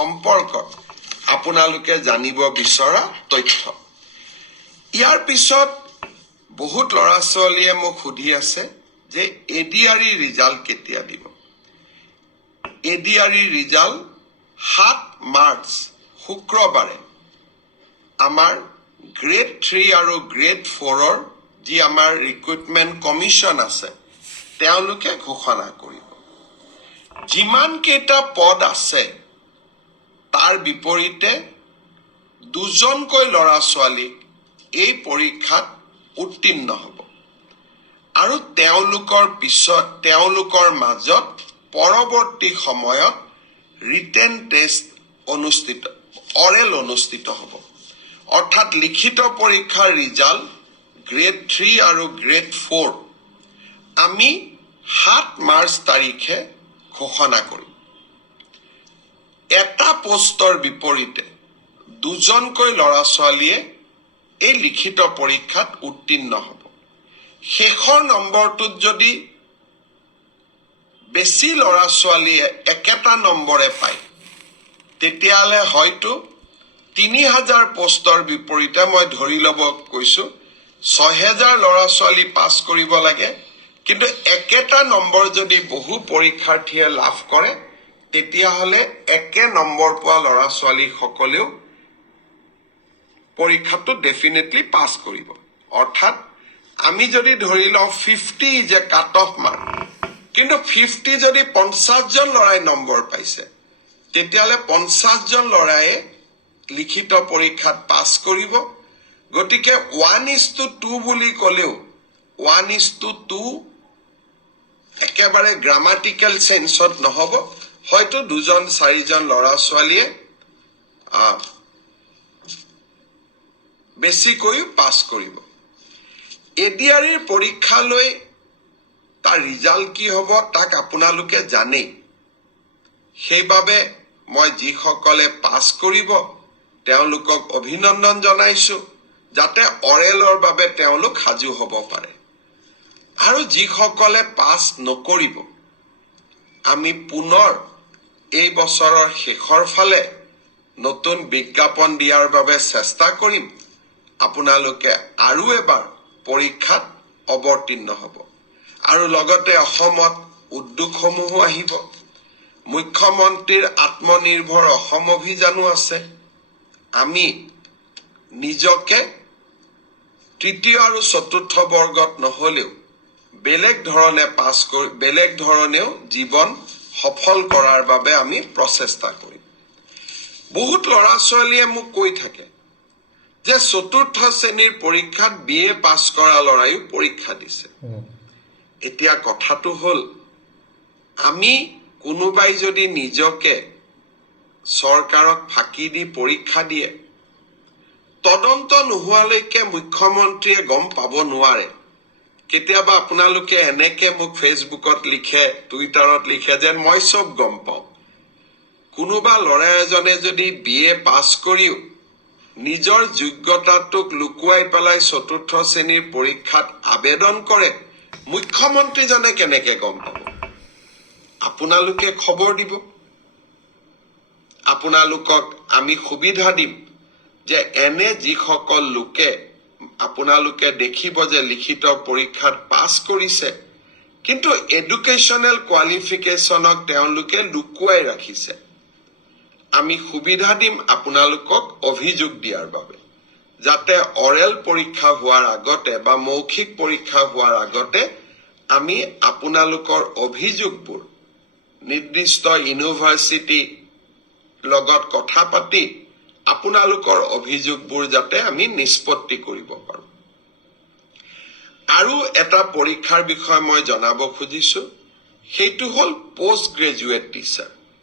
সম্পৰ্কত আপোনালোকে জানিব বিচৰা তথ্য। ইয়াৰ পিছত বহুত ল'ৰা ছোৱালীয়ে মোক সুধি আছে যে এডিআৰই ৰিজাল্ট কেতিয়া দিব। এডিআৰই ৰিজাল্ট 7 মাৰ্চ শুক্ৰবাৰে আমাৰ গ্ৰেড 3 আৰু গ্ৰেড 4ৰ যি আমাৰ ৰিক্ৰুটমেণ্ট কমিশ্যন আছে তেওঁলোকে ঘোষণা কৰিব। যিমান কেইটা পদ আছে তাৰ বিপৰীতে 2জনকৈ ল'ৰা ছোৱালীক এই পৰীক্ষাত উত্তীৰ্ণ হ'ব আৰু তেওঁলোকৰ মাজত পৰৱৰ্তী সময়ত ৰিটেন টেষ্ট অৰেল অনুষ্ঠিত হ'ব। অৰ্থাৎ লিখিত পৰীক্ষাৰ ৰিজাল্ট গ্ৰেড 3 আৰু গ্ৰেড 4 আমি 7 মাৰ্চ তাৰিখে ঘোষণা কৰিম। এটা পোষ্টৰ বিপৰীতে 2জনকৈ ল'ৰা ছোৱালীয়ে এই লিখিত পৰীক্ষাত উত্তীৰ্ণ হ'ব। শেষৰ নম্বৰটোত যদি বেছি ল'ৰা ছোৱালীয়ে একেটা নম্বৰে পায় তেতিয়াহ'লে হয়তো 3000 পোষ্টৰ বিপৰীতে মই ধৰি ল'ব কৈছোঁ 6000 ল'ৰা ছোৱালী পাছ কৰিব লাগে, কিন্তু একেটা নম্বৰ যদি বহু পৰীক্ষাৰ্থীয়ে লাভ কৰে তেতিয়াহ'লে একে নম্বৰ পোৱা ল'ৰা ছোৱালীসকলেও পৰীক্ষাটো ডেফিনেটলি পাছ কৰিব। অৰ্থাৎ আমি যদি ধৰি লওঁ 50 যে কাট অফ মাৰ্ক, কিন্তু 50 যদি 50জন ল'ৰাই নম্বৰ পাইছে তেতিয়াহ'লে 50জন ল'ৰাই লিখিত পৰীক্ষাত পাছ কৰিব। গতিকে 1:2 বুলি ক'লেও 1:2 একেবাৰে গ্ৰামাটিকেল চেন্সত নহ'ব, হয়তো 2-4জন ল'ৰা ছোৱালীয়ে বেছিকৈ পাছ কৰিব। এডিআৰইৰ পৰীক্ষালৈ তাৰ ৰিজাল্ট কি হ'ব তাক আপোনালোকে জানেই। সেইবাবে মই যিসকলে পাছ কৰিব তেওঁলোকক অভিনন্দন জনাইছোঁ, যাতে অৰেলৰ বাবে তেওঁলোক সাজু হ'ব পাৰে। আৰু যিসকলে পাছ নকৰিব আমি পুনৰ এই বছৰৰ শেষৰ ফালে নতুন বিজ্ঞাপন দিয়াৰ বাবে চেষ্টা কৰিম। আপোনালোকে আৰু এবাৰ পৰীক্ষাত অৱতীৰ্ণ হ'ব। আৰু লগতে অসমত উদ্যোগসমূহো আহিব। মুখ্যমন্ত্ৰীৰ আত্মনিৰ্ভৰ অসম অভিযানো আছে। আমি নিজকে তৃতীয় আৰু চতুৰ্থ বৰ্গত নহ'লেও বেলেগ ধৰণেও জীৱন সফল কৰাৰ বাবে আমি প্ৰচেষ্টা কৰিম। বহুত ল'ৰা ছোৱালীয়ে মোক কৈ থাকে যে চতুৰ্থ শ্ৰেণীৰ পৰীক্ষাত BA পাছ কৰা ল'ৰাইও পৰীক্ষা দিছে। এতিয়া কথাটো হ'ল আমি কোনোবাই যদি নিজকে চৰকাৰক ফাঁকি দি পৰীক্ষা দিয়ে তদন্ত নোহোৱালৈকে মুখ্যমন্ত্ৰীয়ে গম পাব নোৱাৰে। কেতিয়াবা আপোনালোকে এনেকে মোক ফেচবুকত লিখে, টুইটাৰত লিখে যেন মই চব গম পাওঁ। কোনোবা ল'ৰা এজনে যদি BA পাছ কৰিও নিজৰ যোগ্যতাটোক লুকুৱাই পেলাই চতুৰ্থ শ্ৰেণীৰ পৰীক্ষাত আবেদন কৰে, মুখ্যমন্ত্ৰীজনে কেনেকে গম পাব? আপোনালোকে খবৰ দিব। আপোনালোকক আমি সুবিধা দিম যে এনে যিসকল লোকে আপোনালোকে দেখিব যে লিখিত পৰীক্ষাত পাছ কৰিছে কিন্তু এডুকেশ্যনেল কোৱালিফিকেশ্যনক তেওঁলোকে লুকুৱাই ৰাখিছে, আমি সুবিধা দিম আপোনালোকক অভিযোগ দিয়াৰ বাবে, যাতে অৰেল পৰীক্ষা হোৱাৰ আগতে বা মৌখিক পৰীক্ষা হোৱাৰ আগতে আমি আপোনালোকৰ অভিযোগবোৰ নিৰ্দিষ্ট ইউনিভাৰ্চিটি লগত কথা পাতি আপোনালোকৰ অভিযোগবোৰ যাতে আমি নিষ্পত্তি কৰিব পাৰোঁ। আৰু এটা পৰীক্ষাৰ বিষয়ে মই জনাব খুজিছোঁ, সেইটো হ'ল পোষ্ট গ্ৰেজুৱেট টিচাৰ।